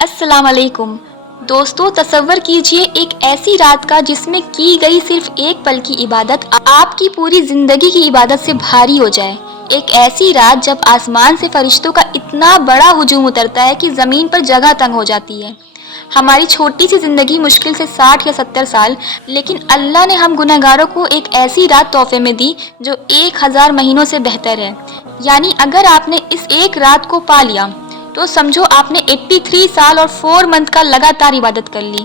अस्सलाम वालेकुम। दोस्तों, तसव्वुर कीजिए एक ऐसी रात का जिसमें की गई सिर्फ एक पल की इबादत आपकी पूरी जिंदगी की इबादत से भारी हो जाए। एक ऐसी रात जब आसमान से फरिश्तों का इतना बड़ा हुजूम उतरता है कि ज़मीन पर जगह तंग हो जाती है। हमारी छोटी सी ज़िंदगी मुश्किल से 60 या 70 साल, लेकिन अल्लाह ने हम गुनहगारों को एक ऐसी रात तोहफे में दी जो 1000 महीनों से बेहतर है। यानी अगर आपने इस एक रात को पा लिया तो समझो आपने 83 साल और 4 मंथ का लगातार इबादत कर ली।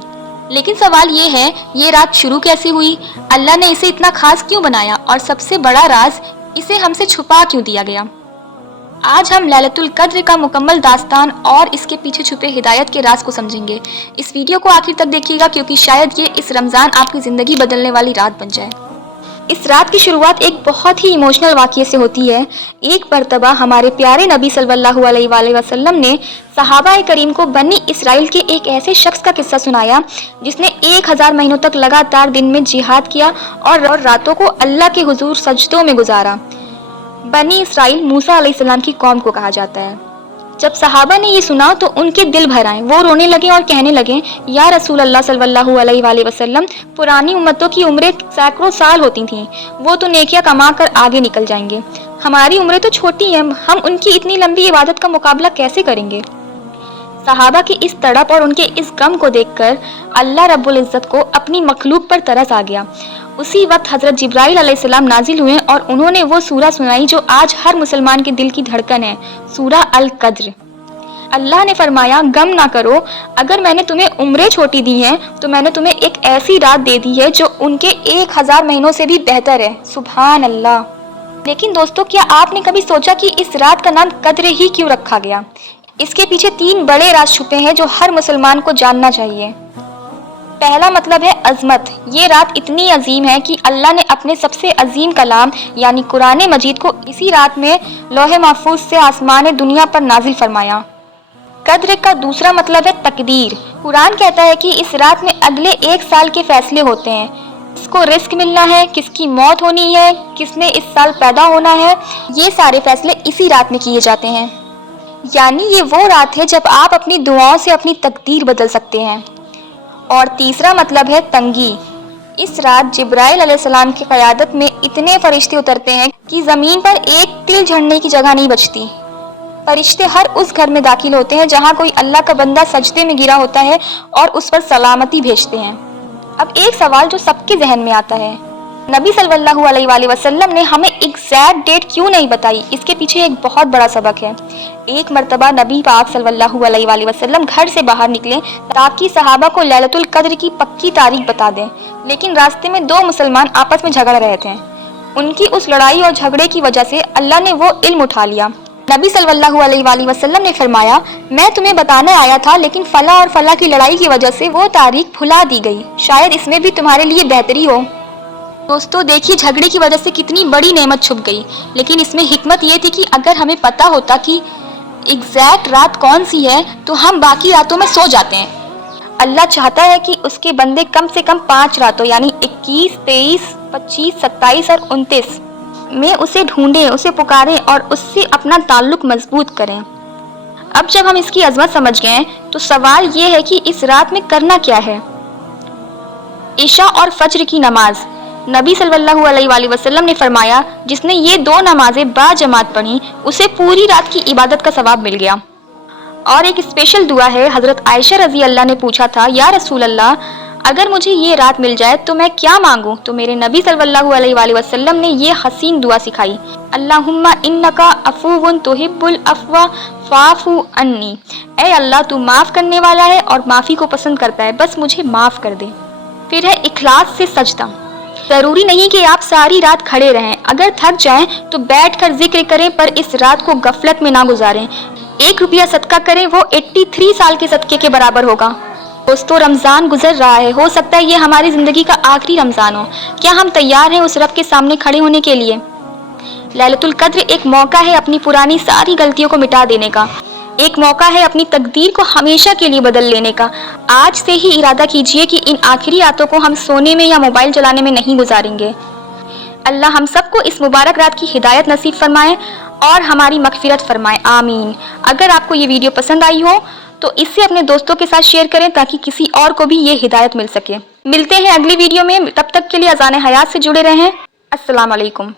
लेकिन सवाल ये है, ये रात शुरू कैसे हुई? अल्लाह ने इसे इतना खास क्यों बनाया? और सबसे बड़ा राज, इसे हमसे छुपा क्यों दिया गया? आज हम लैलतुल कद्र का मुकम्मल दास्तान और इसके पीछे छुपे हिदायत के राज को समझेंगे। इस वीडियो को आखिर तक देखिएगा, क्योंकि शायद ये इस रमज़ान आपकी ज़िंदगी बदलने वाली रात बन जाए। इस रात की शुरुआत एक बहुत ही इमोशनल वाक़ये से होती है। एक मरतबा हमारे प्यारे नबी सल्लल्लाहु अलैहि वसल्लम ने सहाबा करीम को बनी इसराइल के एक ऐसे शख्स का किस्सा सुनाया जिसने 1000 महीनों तक लगातार दिन में जिहाद किया और रातों को अल्लाह के हुजूर सजदों में गुजारा। बनी इसराइल मूसा अलैहिस्सलाम की कौम को कहा जाता है। जब सहाबा ने ये सुना तो उनके दिल भर आए। वो रोने लगे और कहने लगे, या रसूल अल्लाह सल्लल्लाहु अलैहि वसल्लम, पुरानी उम्मतों की उम्रें सैकड़ों साल होती थीं, वो तो नेकियां कमा कर आगे निकल जाएंगे। हमारी उम्रें तो छोटी हैं, हम उनकी इतनी लंबी इबादत का मुकाबला कैसे करेंगे? सहाबा की इस तड़प और उनके इस गम को देखकर अल्लाह रब्बुल इज़्ज़त को अपनी मखलूक पर तरस आ गया। उसी वक्त हज़रत जिब्राइल अलैहिस्सलाम नाजिल हुए और उन्होंने वो सूरा सुनाई जो आज हर मुसलमान के दिल की धड़कन है, सूरा अल कद्र। अल्लाह ने फरमाया, गम ना करो, अगर मैंने तुम्हें उम्रें छोटी दी हैं तो मैंने तुम्हें एक ऐसी रात दे दी है जो उनके 1000 महीनों से भी बेहतर है। सुभान अल्लाह। लेकिन दोस्तों, क्या आपने कभी सोचा कि इस रात का नाम कद्र ही क्यों रखा गया? इसके पीछे 3 बड़े राज छुपे हैं जो हर मुसलमान को जानना चाहिए। पहला मतलब है अजमत। ये रात इतनी अजीम है कि अल्लाह ने अपने सबसे अजीम कलाम यानी कुरान मजीद को इसी रात में लौहे महफूज से आसमान दुनिया पर नाजिल फरमाया। कद्र का दूसरा मतलब है तकदीर। कुरान कहता है कि इस रात में अगले 1 साल के फैसले होते हैं। किसको रिस्क मिलना है, किसकी मौत होनी है, किसने इस साल पैदा होना है, ये सारे फैसले इसी रात में किए जाते हैं। यानी ये वो रात है जब आप अपनी दुआओं से अपनी तकदीर बदल सकते हैं। और तीसरा मतलब है तंगी। इस रात जिब्राइल अलैहिस्सलाम की क़यादत में इतने फरिश्ते उतरते हैं कि ज़मीन पर एक तिल झड़ने की जगह नहीं बचती। फरिश्ते हर उस घर में दाखिल होते हैं जहाँ कोई अल्लाह का बंदा सजदे में गिरा होता है और उस पर सलामती भेजते हैं। अब एक सवाल जो सबके जहन में आता है, नबी सल्लल्लाहु अलैहि वसल्लम ने हमें एग्जैक्ट डेट क्यों नहीं बताई? इसके पीछे एक बहुत बड़ा सबक है। एक मरतबा नबी पाक सल्लल्लाहु अलैहि वसल्लम घर से बाहर निकले ताकि सहाबा को लैलतुल कद्र की पक्की तारीख बता दें, लेकिन रास्ते में 2 मुसलमान आपस में झगड़ रहे थे। उनकी उस लड़ाई और झगड़े की वजह से अल्लाह ने वो इल्म उठा लिया। नबी सल्लल्लाहु अलैहि वसल्लम ने फरमाया, मैं तुम्हें बताने आया था, लेकिन फला और फला की लड़ाई की वजह से वो तारीख भुला दी गई, शायद इसमें भी तुम्हारे लिए बेहतरी हो। दोस्तों देखिए, झगड़े की वजह से कितनी बड़ी नेमत छुप गई। लेकिन इसमें हिकमत ये थी कि अगर हमें पता होता कि एग्जैक्ट रात कौन सी है तो हम बाकी रातों में सो जाते हैं। अल्लाह चाहता है कि उसके बंदे कम से कम 5 रातों यानी 21, 23, 25, 27 और 29 में उसे ढूंढें, उसे पुकारें और उससे अपना ताल्लुक मजबूत करें। अब जब हम इसकी अजमत समझ गए तो सवाल ये है कि इस रात में करना क्या है। इशा और फज्र की नमाज। नबी सल्लल्लाहु अलैहि वसल्लम ने फरमाया, जिसने ये 2 नमाजें बाजमात पढ़ी उसे पूरी रात की इबादत का सवाब मिल गया। और एक स्पेशल दुआ है। हज़रत आयशा रज़ी अल्लाह ने पूछा था, या रसूल अल्लाह, अगर मुझे ये रात मिल जाए तो मैं क्या मांगूं? तो मेरे नबी सल्लल्लाहु अलैहि वसल्लम ने ये हसीन दुआ सिखाई, अल्लाहुम्मा इन्नका अफूवुन तुहिब्बुल अफ़्वा फ़ाफ़ु अन्नी। ऐ अल्लाह, तू माफ़ करने वाला है और माफ़ी को पसंद करता है, बस मुझे माफ़ कर दे। फिर है इखलास से सजदा। ज़रूरी नहीं कि आप सारी रात खड़े रहें, अगर थक जाएं तो बैठकर जिक्र करें, पर इस रात को गफलत में ना गुजारें। 1 रुपया सदका करें, वो 83 साल के सदके के बराबर होगा। दोस्तों, रमज़ान गुजर रहा है, हो सकता है ये हमारी ज़िंदगी का आखिरी रमज़ान हो। क्या हम तैयार हैं उस रब के सामने खड़े होने के लिए? लैलतुल कद्र एक मौका है अपनी पुरानी सारी गलतियों को मिटा देने का, एक मौका है अपनी तकदीर को हमेशा के लिए बदल लेने का। आज से ही इरादा कीजिए कि इन आखिरी रातों को हम सोने में या मोबाइल चलाने में नहीं गुजारेंगे। अल्लाह हम सबको इस मुबारक रात की हिदायत नसीब फरमाए और हमारी मगफिरत फरमाए, आमीन। अगर आपको ये वीडियो पसंद आई हो तो इसे अपने दोस्तों के साथ शेयर करें ताकि किसी और को भी ये हिदायत मिल सके। मिलते हैं अगली वीडियो में, तब तक के लिए अज़ान हयात से जुड़े रहें। अस्सलाम वालेकुम।